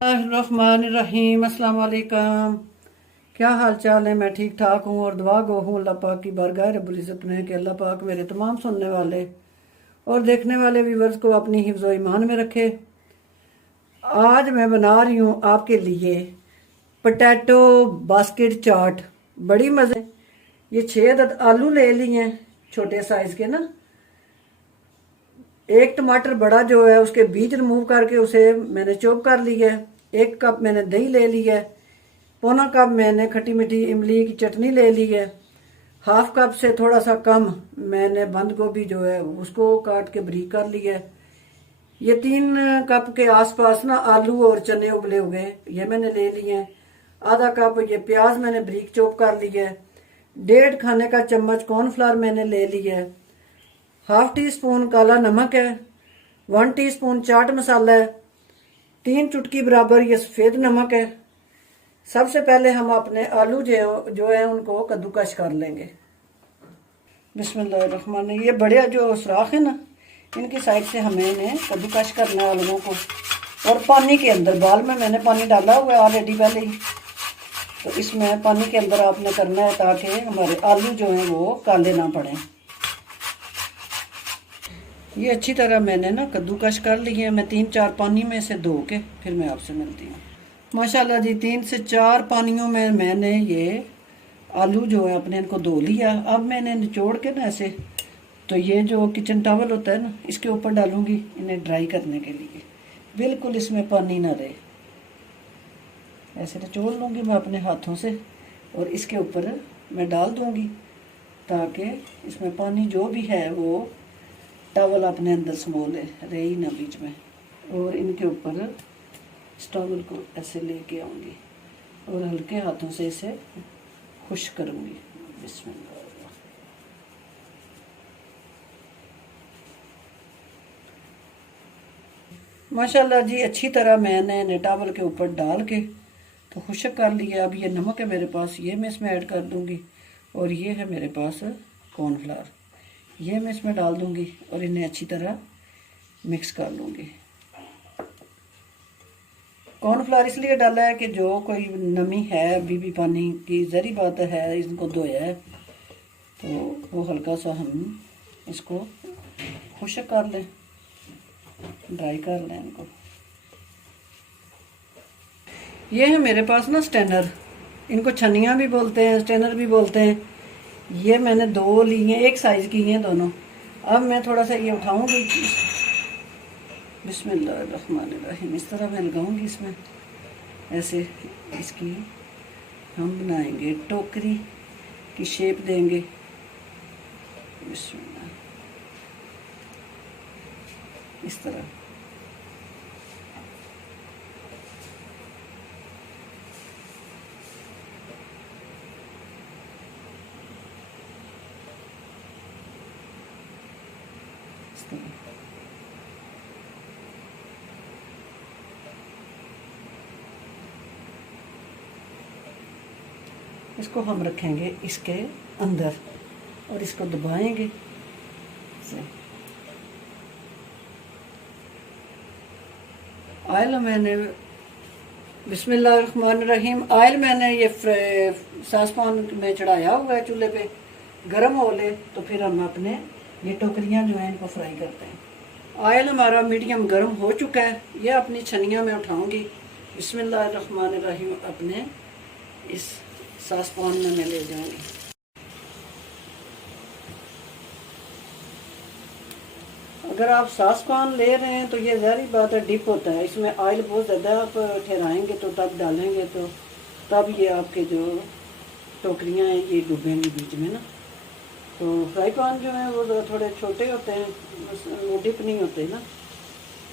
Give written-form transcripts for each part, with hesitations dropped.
रहीम अस्सलाम वालेकुम। क्या हाल चाल है? मैं ठीक ठाक हूँ और दुआ गो हूँ अल्लाह पाक की बारगाह रब्बुल इज़्ज़त में कि अल्लाह पाक मेरे तमाम सुनने वाले और देखने वाले व्यूवर्स को अपनी हिफ्ज़ व ईमान में रखे। आज मैं बना रही हूँ आपके लिए पोटैटो बास्केट चाट। बड़ी मज़े। ये 6 अदद आलू ले लिए हैं छोटे साइज़ के ना। एक टमाटर बड़ा जो है उसके बीज रिमूव करके उसे मैंने चॉप कर लिया है। 1 कप मैंने दही ले लिया है। पौना कप मैंने खट्टी मीठी इमली की चटनी ले ली है। हाफ कप से थोड़ा सा कम मैंने बंद गोभी जो है उसको काट के बारीक कर लिया है। ये 3 कप के आसपास ना आलू और चने उबले हुए ये मैंने ले लिए हैं। आधा कप ये प्याज मैंने बारीक चॉप कर लिया है। 1.5 खाने का चम्मच कॉर्नफ्लावर मैंने ले लिया है। हाफ टी स्पून काला नमक है। 1 टीस्पून चाट मसाला है। 3 चुटकी बराबर ये सफ़ेद नमक है। सबसे पहले हम अपने आलू जो है उनको कद्दूकश कर लेंगे। बिस्मिल्लाहिर्रहमान। ये बड़े जो सुराख है ना इनकी साइड से हमें इन्हें कद्दूकश करना है आलूओं को। और पानी के अंदर बाल में मैंने पानी डाला हुआ है ऑलरेडी पहले ही, तो इसमें पानी के अंदर आपने करना है ताकि हमारे आलू जो हैं वो काले ना पड़े। ये अच्छी तरह मैंने ना कद्दूकश कर लिए हैं। मैं 3-4 पानी में से धो के फिर मैं आपसे मिलती हूँ। माशाल्लाह जी 3 से 4 पानियों में मैंने ये आलू जो है अपने इनको धो लिया। अब मैंने निचोड़ के ना ऐसे, तो ये जो किचन टॉवल होता है ना इसके ऊपर डालूंगी इन्हें ड्राई करने के लिए। बिल्कुल इसमें पानी ना रहे। ऐसे निचोड़ लूँगी मैं अपने हाथों से और इसके ऊपर मैं डाल दूँगी ताकि इसमें पानी जो भी है वो टॉवल अपने अंदर समो ले, रहे ही ना बीच में। और इनके ऊपर इस टॉवल को ऐसे लेके आऊँगी और हल्के हाथों से इसे खुश करूँगी। बिस्मिल्लाह। माशाल्लाह जी अच्छी तरह मैंने टॉवल के ऊपर डाल के तो खुशक कर लिया। अब ये नमक है मेरे पास, ये मैं इसमें ऐड कर दूँगी। और ये है मेरे पास कॉर्नफ्लावर, ये मैं इसमें डाल दूँगी और इन्हें अच्छी तरह मिक्स कर लूँगी। कॉर्नफ्लावर इसलिए डाला है कि जो कोई नमी है अभी भी पानी की ज़री बात है, इनको धोया है तो वो हल्का सा हम इसको खुशक कर लें, ड्राई कर लें इनको। ये है मेरे पास ना स्टैनर, इनको छन्नियाँ भी बोलते हैं, स्टैनर भी बोलते हैं। ये मैंने 2 ली हैं, एक साइज़ की हैं दोनों। अब मैं थोड़ा सा ये उठाऊँगी। बिस्मिल्लाहिर्रहमानिर्रहीम। इस तरह मैं लगाऊंगी इसमें ऐसे। इसकी हम बनाएंगे टोकरी की शेप देंगे। बिस्मिल्लाह। इस तरह इसको हम रखेंगे इसके अंदर और इसको दबाएंगे। ऑयल मैंने बिस्मिल्लाहिर्रहमानिर्रहीम ऑयल मैंने ये सासपान में चढ़ाया हुआ है चूल्हे पे, गर्म हो ले तो फिर हम अपने ये टोकरियाँ जो हैं इनको फ्राई करते हैं। ऑयल हमारा मीडियम गर्म हो चुका है। ये अपनी छनिया में उठाऊंगी। बिस्मिल्लाहिर्रहमानिर्रहीम। अपने इस सासपान में मैं ले जाऊंगी। अगर आप सासपान ले रहे हैं तो ये ज़ाहिर बात है डिप होता है, इसमें ऑयल बहुत ज़्यादा आप ठहराएंगे तो तब डालेंगे तो तब ये आपके जो टोकरियाँ हैं ये डूबेंगी बीच में ना। तो फ्राई पैन जो है वो थोड़े छोटे होते हैं, वो डिप नहीं होते ना,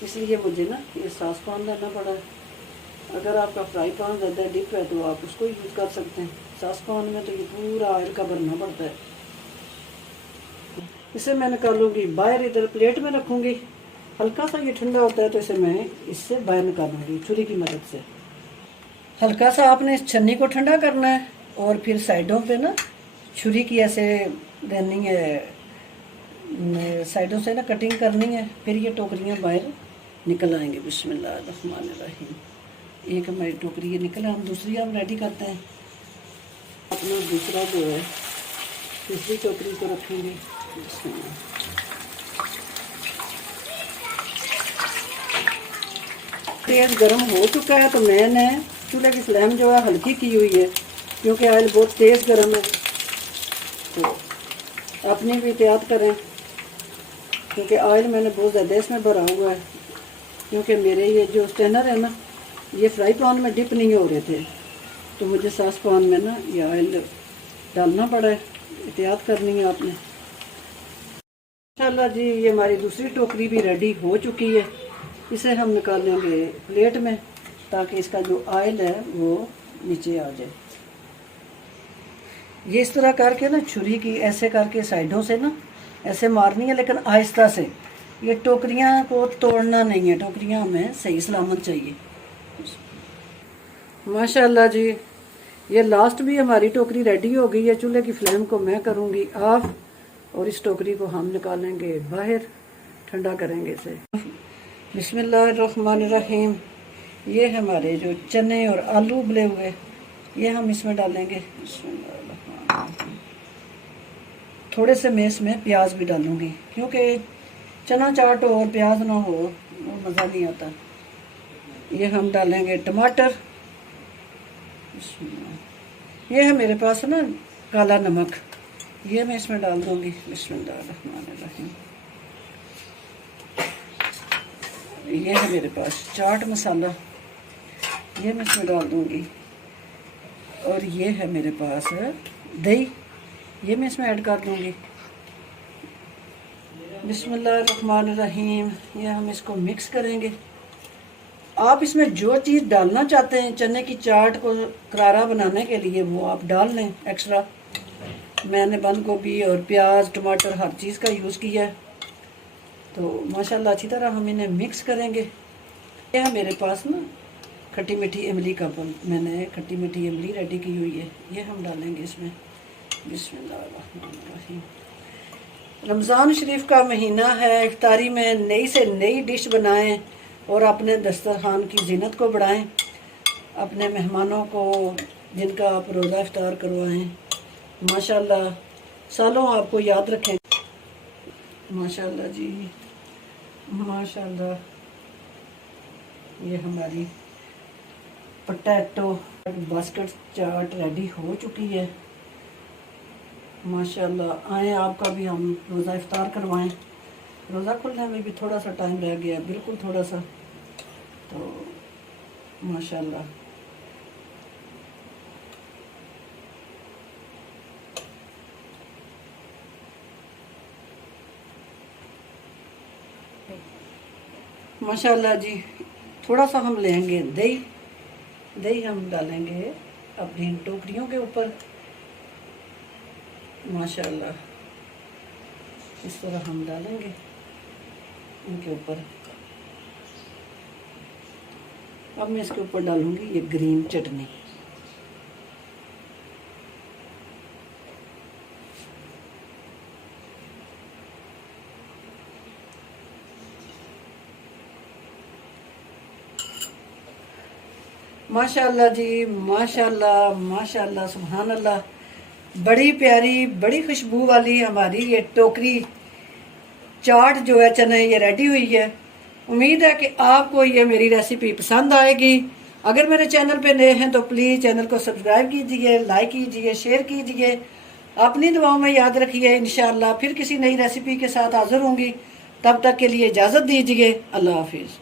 इसलिए मुझे ना ये सासपान लेना पड़ा है। अगर आपका फ्राई पैन ज़्यादा डिप है तो आप उसको यूज़ कर सकते हैं। सासपान में तो ये पूरा ऑयल का भरना पड़ता है। इसे मैं निकालूंगी बाहर, इधर प्लेट में रखूंगी। हल्का सा ये ठंडा होता है तो इसे मैं इससे बाहर निकालूंगी छुरी की मदद से। हल्का सा आपने इस छन्नी को ठंडा करना है और फिर साइडों पे ना छुरी की ऐसे देनी है, साइडों से ना कटिंग करनी है। फिर ये टोकरियाँ बाहर निकल आएंगे। बिस्मिल्लाहिर्रहमानिर्रहीम। एक हमारी टोकरी ये निकला, हम दूसरी हम रेडी करते हैं। अपना दूसरा जो है तीसरी टोकरी को रखेंगे। तेज़ गर्म हो चुका है तो मैंने चूल्हे की फ्लेम जो है हल्की की हुई है, क्योंकि ऑयल बहुत तेज़ गर्म है। तो अपनी भी एहतियात करें, क्योंकि ऑयल मैंने बहुत ज़्यादा इसमें भरा हुआ है, क्योंकि मेरे ये जो स्टैनर है ना, ये फ्राई पैन में डिप नहीं हो रहे थे, तो मुझे सास पैन में ना ये ऑयल डालना पड़ा है। एहतियात करनी है आपने। इंशाल्लाह जी ये हमारी दूसरी टोकरी भी रेडी हो चुकी है। इसे हम निकालेंगे प्लेट में, ताकि इसका जो ऑयल है वो नीचे आ जाए। ये इस तरह करके ना छुरी की ऐसे करके साइडों से ना ऐसे मारनी है, लेकिन आहिस्ता से। ये टोकरियाँ को तोड़ना नहीं है, टोकरियाँ हमें सही सलामत चाहिए। माशाल्लाह जी ये लास्ट भी हमारी टोकरी रेडी हो गई है। चूल्हे की फ्लेम को मैं करूँगी ऑफ, और इस टोकरी को हम निकालेंगे बाहर, ठंडा करेंगे इसे। बिस्मिल्लाहिर्रहमानिर्रहीम। ये हमारे जो चने और आलू उबले हुए, ये हम इसमें डालेंगे। थोड़े से मैं इसमें प्याज भी डालूँगी, क्योंकि चना चाट हो और प्याज ना हो वो मज़ा नहीं आता। ये हम डालेंगे टमाटर। ये है मेरे पास ना काला नमक, ये मैं इसमें डाल दूँगी। बिस्मिल्लाहिर्रहमानिर्रहीम। ये है मेरे पास चाट मसाला, ये मैं इसमें डाल दूँगी। और ये है मेरे पास दही, ये मैं इसमें ऐड कर दूँगी। बिस्मिल्लाहिर्रहमानिर्रहीम। ये हम इसको मिक्स करेंगे। आप इसमें जो चीज़ डालना चाहते हैं चने की चाट को करारा बनाने के लिए, वो आप डाल लें एक्स्ट्रा। मैंने बंद गोभी और प्याज टमाटर हर चीज़ का यूज़ किया है। तो माशाल्लाह अच्छी तरह हम इन्हें मिक्स करेंगे। ये है मेरे पास ना खट्टी मीठी इमली का मैंने खट्टी मीठी इमली रेडी की हुई है, ये हम डालेंगे इसमें। बिस्मिल्लाहिर्रहमानिर्रहीम। रमज़ान शरीफ का महीना है, इफ्तारी में नई से नई डिश बनाएं और अपने दस्तरखान की जीनत को बढ़ाएं। अपने मेहमानों को जिनका आप रोज़ा इफ्तार करवाएं, माशाल्लाह सालों आपको याद रखें। माशाल्लाह जी माशाल्लाह। ये हमारी पोटैटो बास्केट चाट रेडी हो चुकी है। माशाल्लाह आए आपका भी हम रोज़ा इफ्तार करवाएं। रोज़ा खुलने में भी थोड़ा सा टाइम रह गया, बिल्कुल थोड़ा सा। तो माशाल्लाह माशाल्लाह जी। थोड़ा सा हम लेंगे दही, दही हम डालेंगे अपनी टोकरियों के ऊपर। माशाल्लाह इस तरह हम डालेंगे इनके ऊपर। अब मैं इसके ऊपर डालूंगी ये ग्रीन चटनी। माशाल्लाह जी माशाल्लाह माशाल्लाह सुभान अल्लाह। बड़ी प्यारी बड़ी खुशबू वाली हमारी ये टोकरी चाट जो है चने ये रेडी हुई है। उम्मीद है कि आपको ये मेरी रेसिपी पसंद आएगी। अगर मेरे चैनल पे नए हैं तो प्लीज़ चैनल को सब्सक्राइब कीजिए, लाइक कीजिए, शेयर कीजिए। अपनी दुआओं में याद रखिए। इंशाअल्लाह फिर किसी नई रेसिपी के साथ हाजिर होंगी। तब तक के लिए इजाज़त दीजिए। अल्लाह हाफिज़।